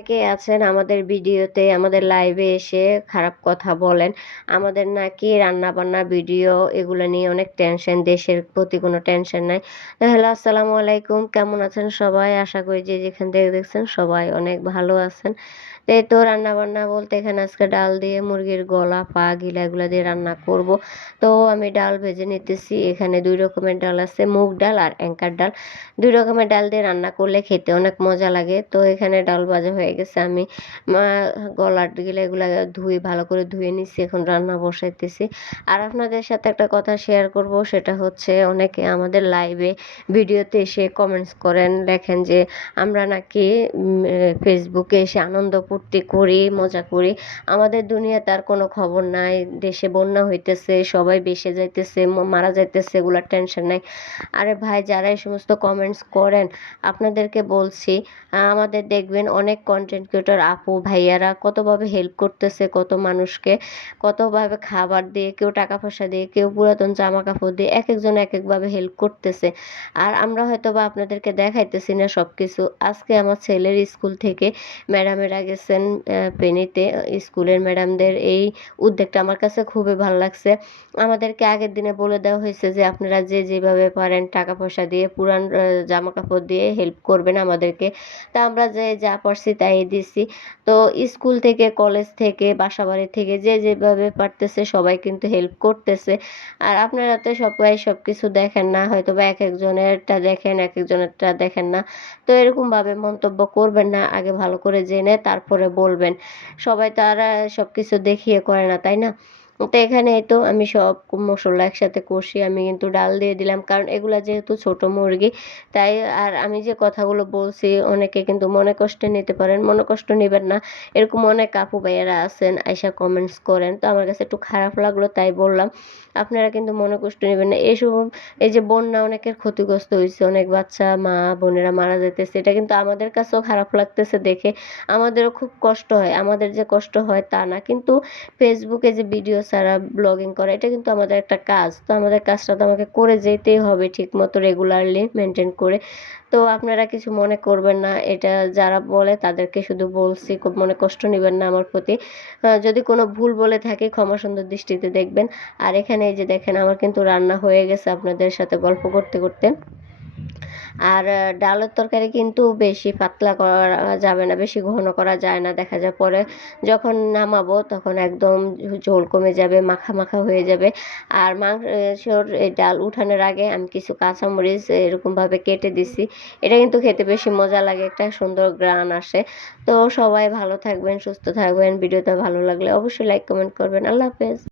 অনেকেই আছেন আমাদের ভিডিওতে আমাদের লাইভে এসে খারাপ কথা বলেন। আমাদের নাকি রান্নাবান্না ভিডিও এগুলো নিয়ে অনেক টেনশন, দেশের প্রতি কোনো টেনশন নাই। তো হ্যালো, আসসালামু আলাইকুম। কেমন আছেন সবাই? আশা করি যে যেখান থেকে দেখছেন সবাই অনেক ভালো আছেন। তো এই তো রান্নাবান্না বলতে এখানে আজকে ডাল দিয়ে মুরগির গলা পা গিলা এগুলো দিয়ে রান্না করব। তো আমি ডাল ভেজে নিতেছি। এখানে ২ রকমের ডাল আছে, মুগ ডাল আর অ্যাঙ্কার ডাল। ২ রকমের ডাল দিয়ে রান্না করলে খেতে অনেক মজা লাগে। তো এখানে ডাল ভাজা হয়ে গেছে। আমি মা গলার গিলা এগুলা ভালো করে ধুয়ে নিচ্ছি। এখন রান্না বসাইতেছি। আর আপনাদের সাথে একটা কথা শেয়ার করব, সেটা হচ্ছে অনেকে আমাদের লাইভে ভিডিওতে এসে কমেন্টস করেন, লেখেন যে আমরা নাকি ফেসবুকে এসে আনন্দ ফুর্তি করি, মজা করি। আমাদের দুনিয়াতে আর কোনো খবর নাই। দেশে বন্যা হইতেছে, সবাই বেসে যাইতেছে, মারা যাইতেছে, এগুলার টেনশন নাই। আরে ভাই, যারা এই সমস্ত কমেন্টস করেন আপনাদেরকে বলছি, আমাদের দেখবেন অনেক কন্টেন্ট ক্রিয়েটর আপু ভাইয়ারা কতভাবে হেল্প করতেছে, কত মানুষকে কতভাবে খাবার দিয়ে, কেউ টাকা পয়সা দিয়ে, কেউ পুরাতন জামা কাপড় দিয়ে, এক একজন এক একভাবে হেল্প করতেছে। আর আমরা হয়তো বা আপনাদেরকে দেখাইতেছি না সব কিছু। আজকে আমার ছেলের স্কুল থেকে ম্যাডামেরা গেছেন ফেনীতে। স্কুলের ম্যাডামদের এই উদ্যোগটা আমার কাছে খুবই ভালো লাগছে। আমাদেরকে আগের দিনে বলে দেওয়া হয়েছে যে আপনারা যে যেভাবে পারেন টাকা পয়সা দিয়ে, পুরান জামা কাপড় দিয়ে হেল্প করবেন আমাদেরকে। তা আমরা যে যা পারছি তাই দিছি। তো স্কুল থেকে, কলেজ থেকে, বাসাবাড়ি থেকে যে যেভাবে পারতেছে সবাই কিন্তু হেল্প করতেছে। আর আপনারা তো সবাই সব কিছু দেখেন না, হয়তো বা এক একজনেরটা দেখেন, এক একজনেরটা দেখেন না। তো এরকমভাবে মন্তব্য করবেন না, আগে ভালো করে জেনে তারপরে বলবেন। সবাই তো আর সব কিছু দেখিয়ে করে না, তাই না? তো এখানে এই তো আমি সব মশলা একসাথে কষি। আমি কিন্তু ডাল দিয়ে দিলাম, কারণ এগুলা যেহেতু ছোট মুরগি, তাই। আর আমি যে কথাগুলো বলছি অনেকে কিন্তু মনে কষ্ট নিতে পারেন, মনে কষ্ট নেবেন না। এরকম অনেক আপু ভাইয়ারা আছেন আইসা কমেন্টস করেন, তো আমার কাছে একটু খারাপ লাগলো তাই বললাম। আপনারা কিন্তু মনে কষ্ট নেবেন না। এইসব এই যে বন্যা অনেকের ক্ষতিগ্রস্ত হয়েছে, অনেক বাচ্চা মা বোনেরা মারা যাইতেছে, এটা কিন্তু আমাদের কাছেও খারাপ লাগতেছে দেখে। আমাদেরও খুব কষ্ট হয়। আমাদের যে কষ্ট হয় তা না, কিন্তু ফেসবুকে যে ভিডিও ছাড়া, ব্লগিং করা, এটা কিন্তু আমাদের একটা কাজ। তো আমাদের কাজটা তো আমাকে করে যেতেই হবে ঠিকমতো, রেগুলারলি মেনটেন করে। তো আপনারা কিছু মনে করবেন না। এটা যারা বলে তাদেরকে শুধু বলছি, খুব মনে কষ্ট নেবেন না আমার প্রতি। যদি কোনো ভুল বলে থাকি ক্ষমা সুন্দর দৃষ্টিতে দেখবেন। আর এখানে এই যে দেখেন আমার কিন্তু রান্না হয়ে গেছে আপনাদের সাথে গল্প করতে করতে। আর ডালের তরকারি কিন্তু বেশি পাতলা করা যাবে না, বেশি ঘন করা যায় না। দেখা যায় পরে যখন নামাবো তখন একদম ঝোল কমে যাবে, মাখা মাখা হয়ে যাবে। আর মাংসর এই ডাল উঠানোর আগে আমি কিছু কাঁচামরিচ এরকমভাবে কেটে দিছি। এটা কিন্তু খেতে বেশি মজা লাগে, একটা সুন্দর গ্রান আসে। তো সবাই ভালো থাকবেন, সুস্থ থাকবেন। ভিডিওটা ভালো লাগলে অবশ্যই লাইক কমেন্ট করবেন। আল্লাহ হাফেজ।